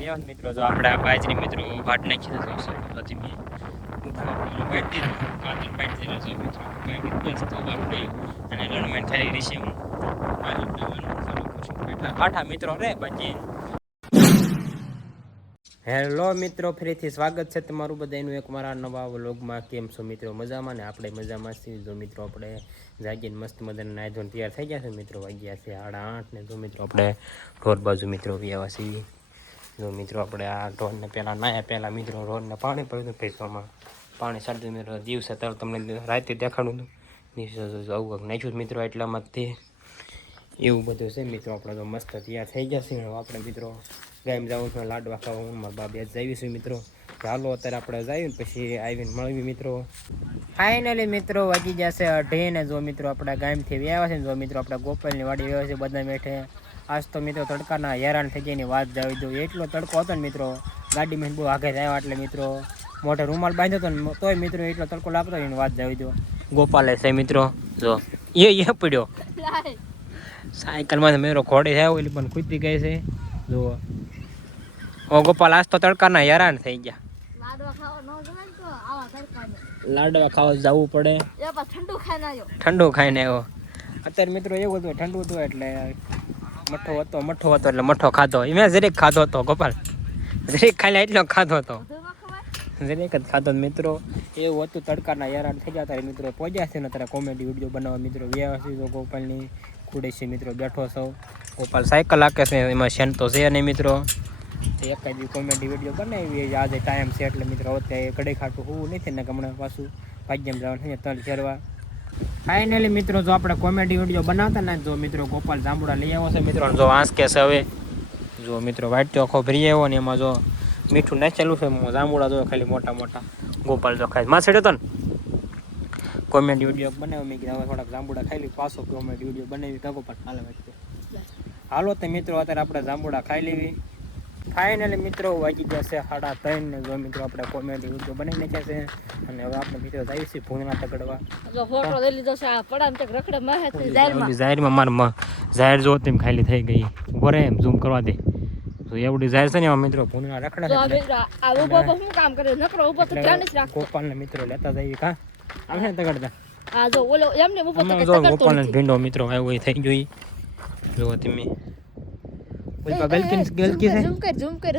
વ્યાસ મિત્રો જો આપણે આ બાજરી મિત્રો વાટ નાખી દીધો છે પછી મેં વાટ દીધું કાતર પાડી દીધો છે મિત્રો બાકી બસ તો આપણે અને લણમેન ખાલી રીશે હું એટલા કાઠા મિત્રો રે બાકી હેલો મિત્રો ફરીથી સ્વાગત છે તમારું બધાનું એક મારા નવા વ્લોગમાં. કેમ છો મિત્રો? મજામાં ને? આપણે મજામાં છીએ. જો મિત્રો આપણે જાગીને મસ્ત મજાના નાહી ધોઈને તૈયાર થઈ ગયા છે મિત્રો. વાગ્યા છે 8:30 ને જો મિત્રો આપણે ઢોર બાજુ મિત્રો વ્યાવા છીએ. જો મિત્રો આપણે આ ઢોરને પહેલાં નાહ્યા પહેલાં મિત્રો ઢોરને પાણી પડ્યું પૈસામાં પાણી સાડું મિત્રો દિવસે તર તમને રાતે દેખાડું હતું દિવસે આવું નાખ્યું મિત્રો એટલામાં તે એવું બધું છે મિત્રો. આપણે તો મસ્ત તૈયાર થઈ ગયા છે. આપણે મિત્રો ગામ જવું છું લાડવા ખાવા હું મારા બાબે જઈશું મિત્રો. ચાલો અત્યારે આપણે જઈએ પછી આવીને મળવી મિત્રો. ફાઇનલી મિત્રો વાગી જશે 8:30 ને જો મિત્રો આપણે ગામથી વ્યાવા છે ને જો મિત્રો આપણે ગોપાલની વાડી વ્યાવા છે બધા બેઠે. આજ તો મિત્રો તડકાના હેરાન થઈ ગયાની વાત જાવી દો. એટલો તડકો હતો ને મિત્રો ગાડીમાં બહુ આગળ આવ્યા એટલે મિત્રો મોઢે રૂમાલ બાંધ્યો હતો ને તોય મિત્રો એટલો તડકો લાગતો એની વાત જાવી દો. ગોપાલે છે મિત્રો જો એ પડ્યો સાયકલમાં મેરો ઘોડી છે ઓલી પણ કૂદી ગઈ છે જુઓ. ઓ ગોપાલ આજ તો તડકાના હેરાન થઈ ગયા. લાડવા ખાવા જવું પડે. ઠંડુ ખાઈને આવ્યો અત્યારે મિત્રો એવું હતું ઠંડુ હતું એટલે મઠો હતો એટલે મઠો ખાધો. મેં જરીક ખાધો હતો ગોપાલ જરીક ખાઈને એટલો ખાધો હતો જરીક જ ખાધો મિત્રો. એવું હતું તડકાના હેરાન થઈ ગયા ત્યારે મિત્રો પહોંચ્યા છે ને અત્યારે કોમેડી વિડીયો બનાવવા મિત્રો વ્યવસ્થિત ગોપાલની ખુડે છે મિત્રો બેઠો છો. ગોપાલ સાયકલ હાકે છે એમાં શેન તો છે નહીં મિત્રો. એકાદ કોમેડી વિડીયો બનાવી આજે ટાઈમ છે એટલે મિત્રો અત્યારે કડે ખાટું હોવું નથી ને હમણાં પાછું ભાગ્યમ જવાનું છે તલ ફેરવા. ફાઇનલી મિત્રો જો આપણે કોમેડી વિડીયો બનાવતા ને જો મિત્રો ગોપાલ જાંબુડા લઈ આવ્યો છે મિત્રો. જો આંસ કે છે હવે જો મિત્રો વાઈટ ચોખ્ખો ભરી આવ્યો ને એમાં જો મીઠું નાખેલું છે જાંબુડા જો ખાલી મોટા મોટા ગોપાલ જો ખાય માં છેડ્યો તો ને કોમેડી વિડીયો બનાવ્યો મેં કીધું હવે થોડાક જાંબુડા ખાઈ લઈ પાછો કોમેડી વિડીયો બનાવી કાકો પણ હાલો તો મિત્રો અત્યારે આપણે જાંબુડા ખાઈ લેવી. ફાઇનલી મિત્રો વાગી જશે 3:30 ને જો મિત્રો આપણે કોમેડી વિડીયો બનાવી નાખ્યા છે અને હવે આપણે મિત્રો જઈએ છીએ ભૂંગણા તગડવા. જો ફોટો લઈ લીધો છે આ પડામ તક રખડે માહે જાહેરમાં માર જાહેર જો તેમ ખાલી થઈ ગઈ ઉભો રે એમ ઝૂમ કરવા દે તો એવડી જાહેર છે ને મિત્રો ભૂંગણા રખડે તો આ ઉભો શું કામ કરે નકરો ઉભો તો ધ્યાન જ રાખ. ગોપાલને મિત્રો લેતા જઈએ કા આવે ને તગડતા આ જો ઓલો એમને ઉભો તો ગોપાલને ભીંડો મિત્રો આવ્યો થઈ જોઈ જો તમે ઝૂમ કર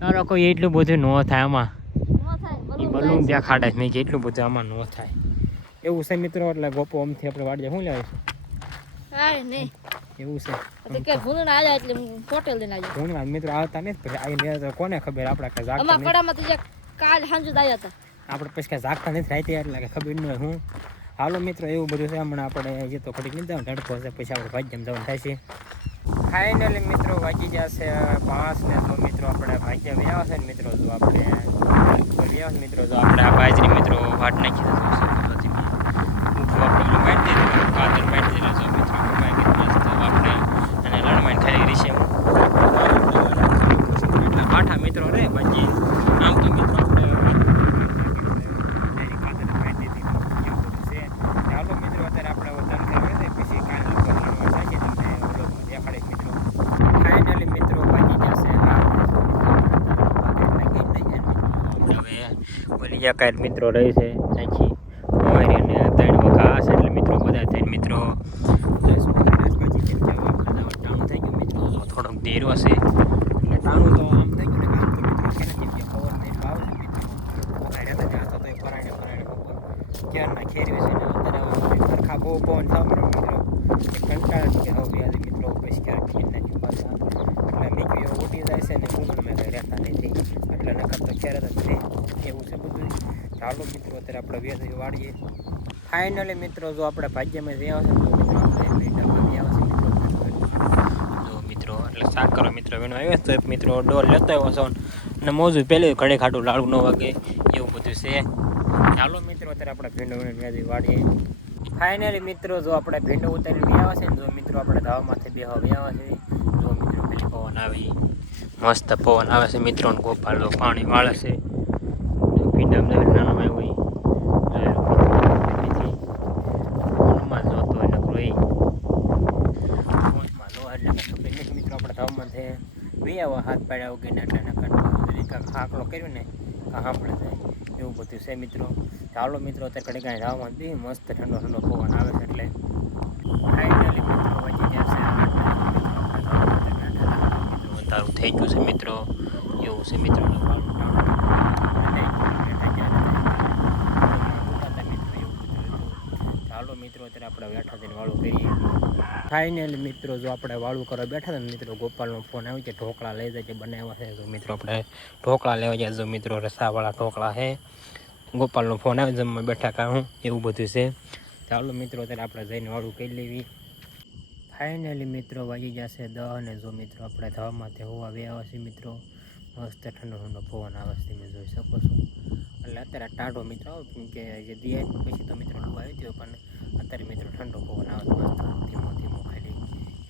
તારો કોઈ એટલું બધું ન થાય આમાં બલૂન ત્યાં ખાડા મેં એટલું બધું આમાં ન થાય એવું છે મિત્રો. એટલે ગોપો આમથી આપણે વાડીએ શું લેવાય છે એવું છે ભૂંગણા મિત્રો આવતા નથી આવીને કોને ખબર આપણે આપણે પછી કઈ જાગતા નથી રાતે એટલે કે ખબર ન હોય હું. હાલો મિત્રો એવું બધું છે હમણાં આપણે જે તો ઘડીક નહીં જવાનું તડકો છે પછી આપણે ભાગ્યમ જવાનું થાય છે. ફાઇનલી મિત્રો વાગી જશે 5 ને જો મિત્રો આપણે ભાગ્ય વ્યાવા છે ને મિત્રો જો આપણે વ્યાવા મિત્રો જો આપણે આ બાજરી મિત્રો વાટ નાખી દીધો છે પછી આપણે પાડી દીધું કાતર પાડી દીધો છે મિત્રો બાકી બસ તો આપણે અને લણમાઈને ખાલી રીશે એટલા કાઠા મિત્રો રે બાકી આમ તો મિત્રો આપણે કાતર પાડી દીધી એવું બધું છે. ચાલો મિત્રો અત્યારે આપણે વજન કરીએ છીએ પછી કાલે લણવા થાય છે ફાઇનલી મિત્રો વાગી જશે હવે ઓલી એકાદ મિત્રો રહી છે આખી ઓરી અને 3 વખા છે એટલે મિત્રો બધા થઈને મિત્રો ટાણું થઈ ગયું મિત્રો થોડોક દેરો છે એટલે ટાણું તો આમ થઈ ગયું ને કામ તો મિત્રો છે ને કેમ કે પવન નહીં ભાવ છે મિત્રો ભાડે તો ત્યાં તો પરાણે ક્યારના ખેરવી છે ને અત્યારે સરખા બહુ પવન થાવ મિત્રો કંટાળ કે હવે યાદ મિત્રો પછી ક્યાંક ખેરના પાછા એટલે નીકળીઓ ઉડી જાય છે ને કુંગળ મેં કંઈ રહેતા નથી એટલે નકર તો ક્યારે જ છે એવું છે બધું. ચાલો મિત્રો અત્યારે આપણે વેચી વાળીએ. ફાઇનલી મિત્રો જો આપણે ભાગ્યમાં જઈ આવશે તો મિત્રો આપણે ભેંડામાં જઈ આવશે જો મિત્રો એટલે શાક કરો મિત્રો એનો આવ્યો તો મિત્રો ડોર લેતો આવ્યો છો અને મોજું પહેલી ઘડે ખાટું લાડુ ન વાગે એવું બધું છે. ચાલો મિત્રો અત્યારે આપણે ભીંડો વેચી વાળીએ. ફાઇનલી મિત્રો જો આપણે ભીંડો ઉતારી વ્યાવા છે ને જો મિત્રો આપણે ધાવામાંથી બેહવા વ્યાવા છે જો મિત્રો પેલી પવન આવી મસ્ત પવન આવે છે મિત્રો ગોપાલ પાણી વાળે છે ભીંડા નાનો હોય ફોનમાં જોતો એટલે રોઈ ફોનમાં લો એટલે ખબર નથી મિત્રો આપણે ધાવામાં છે આવ્યા હાથ પાડ્યા વગર એટલે નકર કાંક હાકલો કર્યો ને કાં સાંભળે જાય એવું બધું છે મિત્રો. ચાલો મિત્રો અત્યારે ઘડી કાંઈ જવામાં બી મસ્ત ઠંડો ઠંડો પવન આવે છે એટલે ફાઇનલી મિત્રો વચ્ચે જશે અંધારું થઈ ગયું છે મિત્રો એવું છે મિત્રો. ચાલો મિત્રો અત્યારે આપણે બેઠા થઈને વાળું કરીએ. ફાઇનલી મિત્રો જો આપણે વાળું કરવા બેઠા હતા ને મિત્રો ગોપાલનો ફોન આવી છે ઢોકળા લઈ જાય બનાવ્યા છે. જો મિત્રો આપણે ઢોકળા લેવા જાય જો મિત્રો રસાવાળા ઢોકળા છે. ગોપાલનો ફોન આવે જમવા બેઠા કાં એવું બધું છે. ચાલો મિત્રો અત્યારે આપણે જઈને વાળું કરી લેવી. ફાઇનલી મિત્રો વાગી જશે 10 અને જો મિત્રો આપણે ધાબામાંથી હોવા આવ્યા છે મિત્રો મસ્ત ઠંડો ઠંડો પવન આવે છે તમે જોઈ શકો છો. એટલે અત્યારે ટાઢો મિત્રો આવે કેમ કે જે દિયા પછી તો મિત્રો લૂ આવી હતી પણ અત્યારે મિત્રો ઠંડો પવન આવે મસ્ત ધીમો ધીમો ખાલી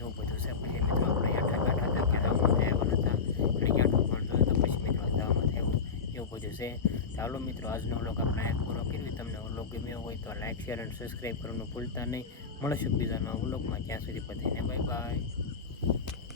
એવું બધું છે. પછી મિત્રો આપણે આઠા બેઠા હતા કે ધાબામાંથી આવ્યા નહોતા ઘડી આઠું પણ જોયું તો પછી મિત્રો ધાબામાંથી આવ્યું એવું બધું છે. ચાલો મિત્રો આજનો વ્લોગ આપણે એક પૂરો કર્યો. તમને વ્લોગ ગમ્યો હોય તો લાઈક શેર અને સબસ્ક્રાઈબ કરવાનું ભૂલતા નહીં. મળશું બીજા નવા વ્લોગમાં. ત્યાં સુધી બધાને બાય બાય.